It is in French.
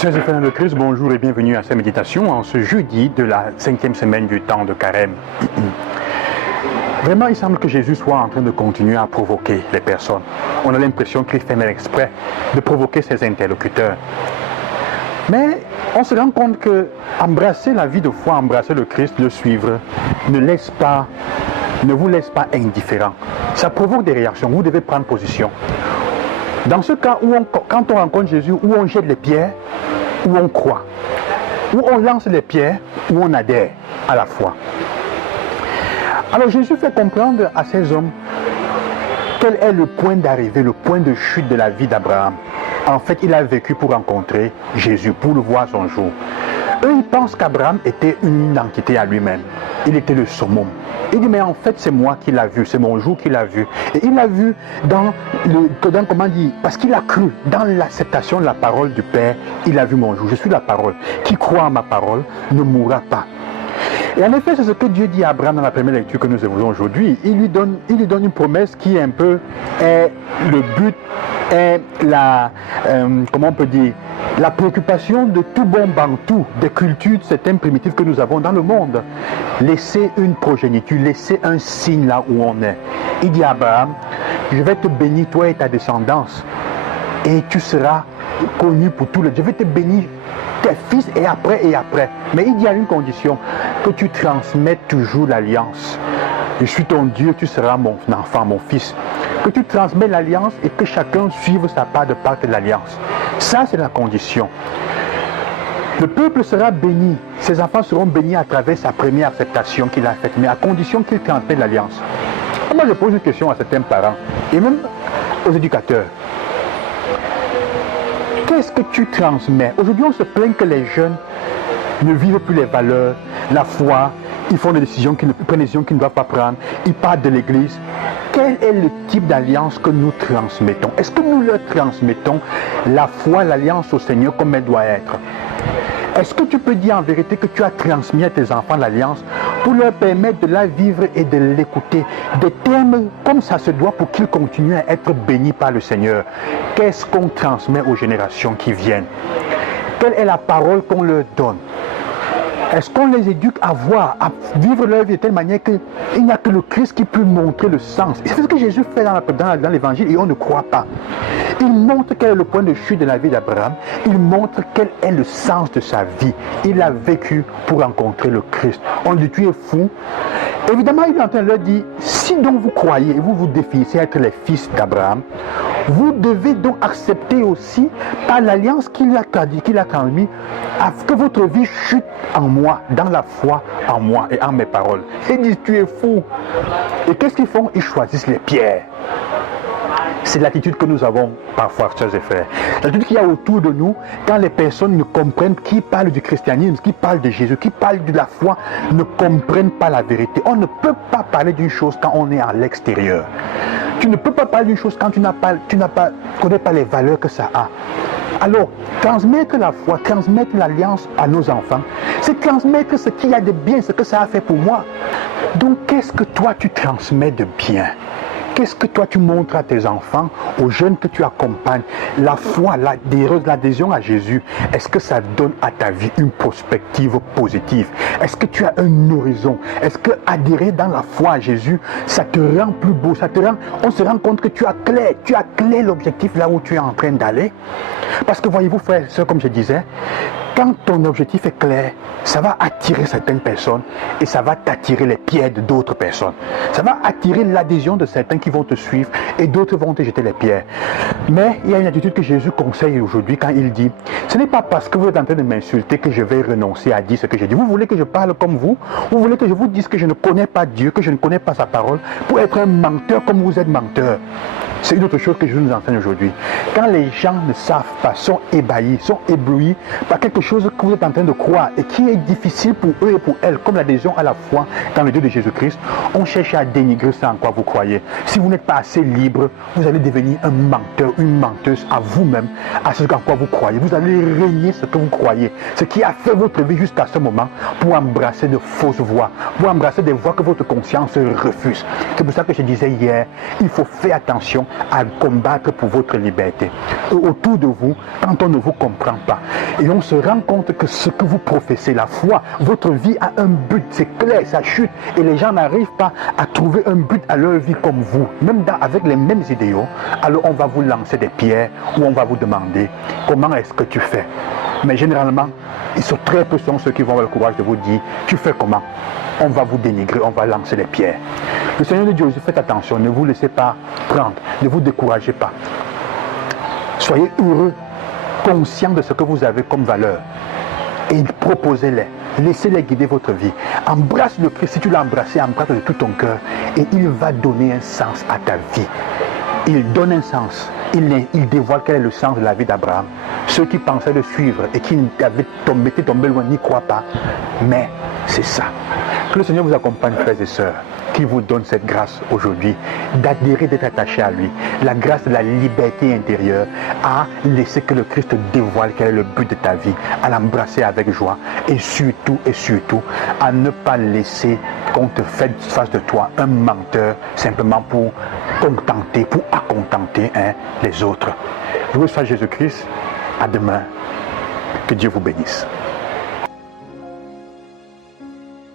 Chers et frères de Christ, bonjour et bienvenue à cette méditation en ce jeudi de la 5e semaine du temps de Carême. Vraiment, il semble que Jésus soit en train de continuer à provoquer les personnes. On a l'impression qu'il fait même exprès de provoquer ses interlocuteurs. Mais on se rend compte que embrasser la vie de foi, embrasser le Christ, le suivre, ne vous laisse pas indifférent. Ça provoque des réactions, vous devez prendre position. Dans ce cas où quand on rencontre Jésus, où on jette les pierres, où on croit, où on lance les pierres, où on adhère à la foi. Alors Jésus fait comprendre à ces hommes quel est le point d'arrivée, le point de chute de la vie d'Abraham. En fait, il a vécu pour rencontrer Jésus, pour le voir son jour. Eux, ils pensent qu'Abraham était une entité à lui-même. Il était le summum. Il dit, mais en fait, c'est moi qui l'ai vu, c'est mon jour qu'il a vu. Et il l'a vu parce qu'il a cru dans l'acceptation de la parole du Père, il a vu mon jour. Je suis la parole. Qui croit en ma parole ne mourra pas. Et en effet, c'est ce que Dieu dit à Abraham dans la première lecture que nous évoluons aujourd'hui. Il lui donne une promesse qui est un peu le but, est comment on peut dire, la préoccupation de tout bon bantou, des cultures certaines primitives que nous avons dans le monde. Laisser une progéniture, laisser un signe là où on est. Il dit à Abraham, je vais te bénir toi et ta descendance, et tu seras connu pour tout le... Je vais te bénir tes fils et après et après. Mais il dit à une condition, que tu transmettes toujours l'alliance. Je suis ton Dieu, tu seras mon enfant, mon fils. Que tu transmets l'alliance et que chacun suive sa part de l'alliance. Ça, c'est la condition. Le peuple sera béni. Ses enfants seront bénis à travers sa première acceptation qu'il a faite, mais à condition qu'il transmette l'alliance. Moi, je pose une question à certains parents et même aux éducateurs. Qu'est-ce que tu transmets? Aujourd'hui, on se plaint que les jeunes ne vivent plus les valeurs, la foi, ils font des décisions qu'ils ne doivent pas prendre, ils partent de l'église. Quel est le type d'alliance que nous transmettons? Est-ce que nous leur transmettons la foi, l'alliance au Seigneur comme elle doit être? Est-ce que tu peux dire en vérité que tu as transmis à tes enfants l'alliance pour leur permettre de la vivre et de l'écouter, des termes comme ça se doit pour qu'ils continuent à être bénis par le Seigneur? Qu'est-ce qu'on transmet aux générations qui viennent? Quelle est la parole qu'on leur donne? Est-ce qu'on les éduque à vivre leur vie de telle manière qu'il n'y a que le Christ qui peut montrer le sens? Et c'est ce que Jésus fait dans l'évangile et on ne croit pas. Il montre quel est le point de chute de la vie d'Abraham. Il montre quel est le sens de sa vie. Il a vécu pour rencontrer le Christ. On dit, tu es fou. Évidemment, il est en train de leur dire, si donc vous croyez et vous vous définissez être les fils d'Abraham, vous devez donc accepter aussi par l'alliance qu'il a transmise, que votre vie chute en moi, dans la foi en moi et en mes paroles. Ils disent, tu es fou. Et qu'est-ce qu'ils font? Ils choisissent les pierres. C'est l'attitude que nous avons parfois, chers et frères. L'attitude qu'il y a autour de nous, quand les personnes ne comprennent, qui parlent du christianisme, qui parlent de Jésus, qui parlent de la foi, ne comprennent pas la vérité. On ne peut pas parler d'une chose quand on est à l'extérieur. Tu ne peux pas parler d'une chose quand tu connais pas les valeurs que ça a. Alors, transmettre la foi, transmettre l'alliance à nos enfants, c'est transmettre ce qu'il y a de bien, ce que ça a fait pour moi. Donc, qu'est-ce que toi tu transmets de bien? Qu'est-ce que toi tu montres à tes enfants, aux jeunes que tu accompagnes? La foi, l'adhésion à Jésus, est-ce que ça donne à ta vie une perspective positive? Est-ce que tu as un horizon? Est-ce que adhérer dans la foi à Jésus, ça te rend plus beau? On se rend compte que tu as clair l'objectif là où tu es en train d'aller. Parce que voyez-vous, frères et sœurs, comme je disais, quand ton objectif est clair, ça va attirer certaines personnes et ça va t'attirer les pierres de d'autres personnes. Ça va attirer l'adhésion de certains qui vont te suivre et d'autres vont te jeter les pierres. Mais il y a une attitude que Jésus conseille aujourd'hui quand il dit, ce n'est pas parce que vous êtes en train de m'insulter que je vais renoncer à dire ce que j'ai dit. Vous voulez que je parle comme vous? Vous voulez que je vous dise que je ne connais pas Dieu, que je ne connais pas sa parole, pour être un menteur comme vous êtes menteur? C'est une autre chose que Jésus nous enseigne aujourd'hui. Quand les gens ne savent pas, sont ébahis, sont éblouis par quelque chose que vous êtes en train de croire et qui est difficile pour eux et pour elles, comme l'adhésion à la foi dans le Dieu de Jésus-Christ, on cherche à dénigrer ça en quoi vous croyez. Si vous n'êtes pas assez libre, vous allez devenir un menteur, une menteuse à vous-même, à ce en quoi vous croyez. Vous allez régner ce que vous croyez, ce qui a fait votre vie jusqu'à ce moment pour embrasser de fausses voies, pour embrasser des voies que votre conscience refuse. C'est pour ça que je disais hier, il faut faire attention à combattre pour votre liberté. Et autour de vous, quand on ne vous comprend pas, et on se rend compte que ce que vous professez, la foi, votre vie a un but, c'est clair, ça chute, et les gens n'arrivent pas à trouver un but à leur vie comme vous, même avec les mêmes idéaux, alors on va vous lancer des pierres ou on va vous demander comment est-ce que tu fais. Mais généralement, ils sont très peu ceux qui vont avoir le courage de vous dire tu fais comment. On va vous dénigrer, on va lancer les pierres. Le Seigneur de Dieu, faites attention, ne vous laissez pas prendre, ne vous découragez pas. Soyez heureux, conscient de ce que vous avez comme valeur et proposez-les. Laissez-les guider votre vie. Embrasse le Christ. Si tu l'as embrassé, embrasse de tout ton cœur et il va donner un sens à ta vie. Il donne un sens. Il dévoile quel est le sens de la vie d'Abraham. Ceux qui pensaient le suivre et qui étaient tombés loin n'y croient pas. Mais c'est ça. Que le Seigneur vous accompagne, frères et sœurs, qui vous donne cette grâce aujourd'hui d'adhérer, d'être attaché à lui. La grâce de la liberté intérieure à laisser que le Christ te dévoile quel est le but de ta vie, à l'embrasser avec joie et surtout, à ne pas laisser qu'on te fasse de toi un menteur simplement pour contenter, pour accontenter les autres. Loué soit Jésus-Christ. À demain. Que Dieu vous bénisse.